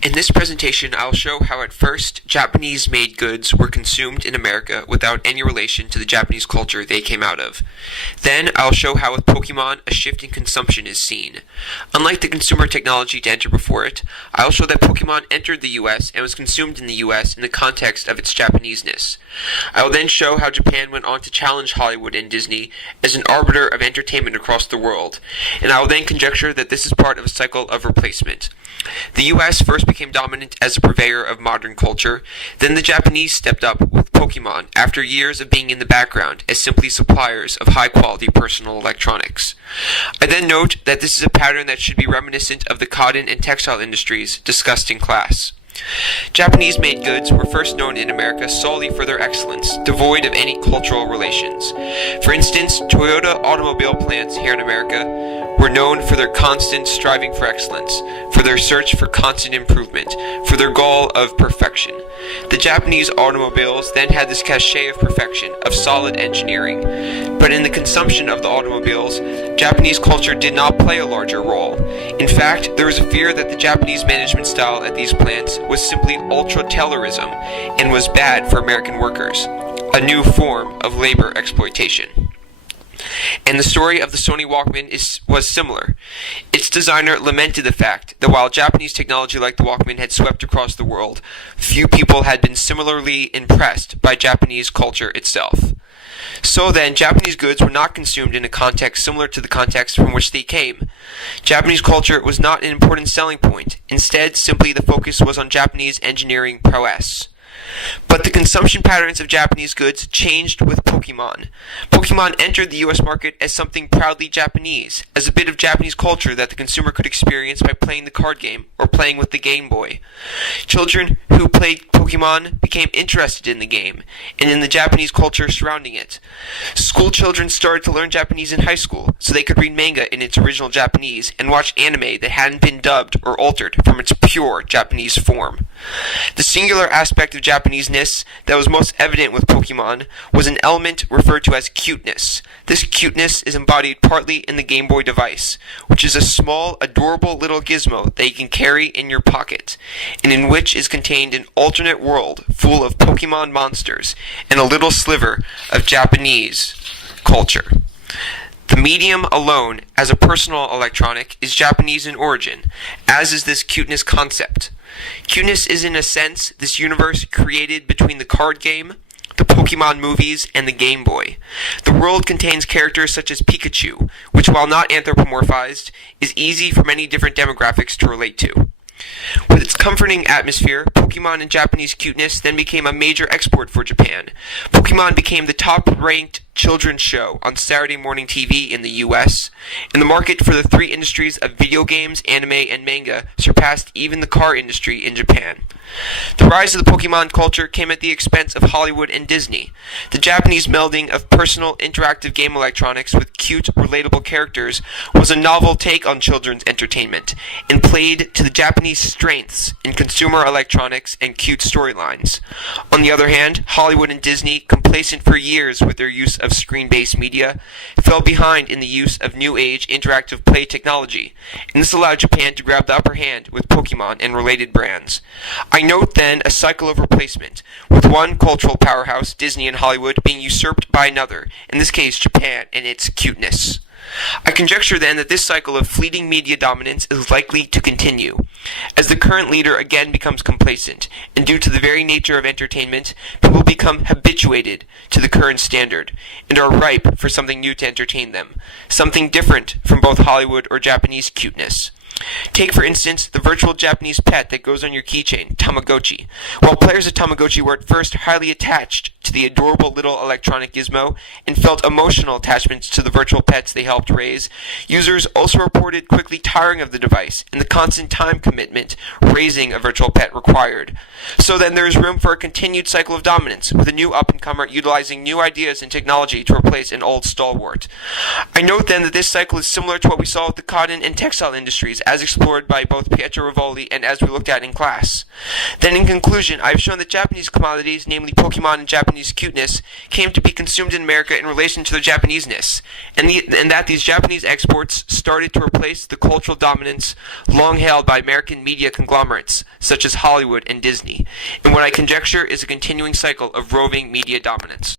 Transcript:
In this presentation, I'll show how at first Japanese-made goods were consumed in America without any relation to the Japanese culture they came out of. Then, I'll show how with Pokemon a shift in consumption is seen. Unlike the consumer technology to enter before it, I'll show that Pokemon entered the US and was consumed in the US in the context of its Japaneseness. I will then show how Japan went on to challenge Hollywood and Disney as an arbiter of entertainment across the world, and I will then conjecture that this is part of a cycle of replacement. The US first became dominant as a purveyor of modern culture, then the Japanese stepped up with Pokemon after years of being in the background as simply suppliers of high-quality personal electronics. I then note that this is a pattern that should be reminiscent of the cotton and textile industries discussed in class. Japanese-made goods were first known in America solely for their excellence, devoid of any cultural relations. For instance, Toyota automobile plants here in America were known for their constant striving for excellence, for their search for constant improvement, for their goal of perfection. The Japanese automobiles then had this cachet of perfection, of solid engineering. But in the consumption of the automobiles, Japanese culture did not play a larger role. In fact, there was a fear that the Japanese management style at these plants was simply ultra-Taylorism and was bad for American workers, a new form of labor exploitation. And the story of the Sony Walkman was similar. Its designer lamented the fact that while Japanese technology like the Walkman had swept across the world, few people had been similarly impressed by Japanese culture itself. So then, Japanese goods were not consumed in a context similar to the context from which they came. Japanese culture was not an important selling point. Instead, simply the focus was on Japanese engineering prowess. But the consumption patterns of Japanese goods changed with Pokemon. Pokemon entered the US market as something proudly Japanese, as a bit of Japanese culture that the consumer could experience by playing the card game or playing with the Game Boy. Children who played Pokemon became interested in the game and in the Japanese culture surrounding it. School children started to learn Japanese in high school so they could read manga in its original Japanese and watch anime that hadn't been dubbed or altered from its pure Japanese form. The singular aspect of Japaneseness that was most evident with Pokemon was an element referred to as cuteness. This cuteness is embodied partly in the Game Boy device, which is a small, adorable little gizmo that you can carry in your pocket, and in which is contained an alternate world full of Pokemon monsters and a little sliver of Japanese culture. The medium alone, as a personal electronic, is Japanese in origin, as is this cuteness concept. Cuteness is, in a sense, this universe created between the card game, the Pokemon movies, and the Game Boy. The world contains characters such as Pikachu, which, while not anthropomorphized, is easy for many different demographics to relate to. With its comforting atmosphere, Pokemon and Japanese cuteness then became a major export for Japan. Pokemon became the top-ranked children's show on Saturday morning TV in the US, and the market for the three industries of video games, anime, and manga surpassed even the car industry in Japan. The rise of the Pokemon culture came at the expense of Hollywood and Disney. The Japanese melding of personal interactive game electronics with cute, relatable characters was a novel take on children's entertainment, and played to the Japanese strengths in consumer electronics and cute storylines. On the other hand, Hollywood and Disney, complacent for years with their use of screen-based media, fell behind in the use of new-age interactive play technology, and this allowed Japan to grab the upper hand with Pokemon and related brands. I note then a cycle of replacement, with one cultural powerhouse, Disney and Hollywood, being usurped by another, in this case Japan and its cuteness. I conjecture then that this cycle of fleeting media dominance is likely to continue, as the current leader again becomes complacent, and due to the very nature of entertainment, people become habituated to the current standard, and are ripe for something new to entertain them, something different from both Hollywood or Japanese cuteness. Take, for instance, the virtual Japanese pet that goes on your keychain, Tamagotchi. While players of Tamagotchi were at first highly attached to the adorable little electronic gizmo and felt emotional attachments to the virtual pets they helped raise, users also reported quickly tiring of the device and the constant time commitment raising a virtual pet required. So then there is room for a continued cycle of dominance, with a new up-and-comer utilizing new ideas and technology to replace an old stalwart. I note then that this cycle is similar to what we saw with the cotton and textile industries as explored by both Pietro Rivoli and as we looked at in class. Then in conclusion, I've shown that Japanese commodities, namely Pokemon and Japanese cuteness, came to be consumed in America in relation to their Japaneseness, and that these Japanese exports started to replace the cultural dominance long held by American media conglomerates, such as Hollywood and Disney, in what I conjecture is a continuing cycle of roving media dominance.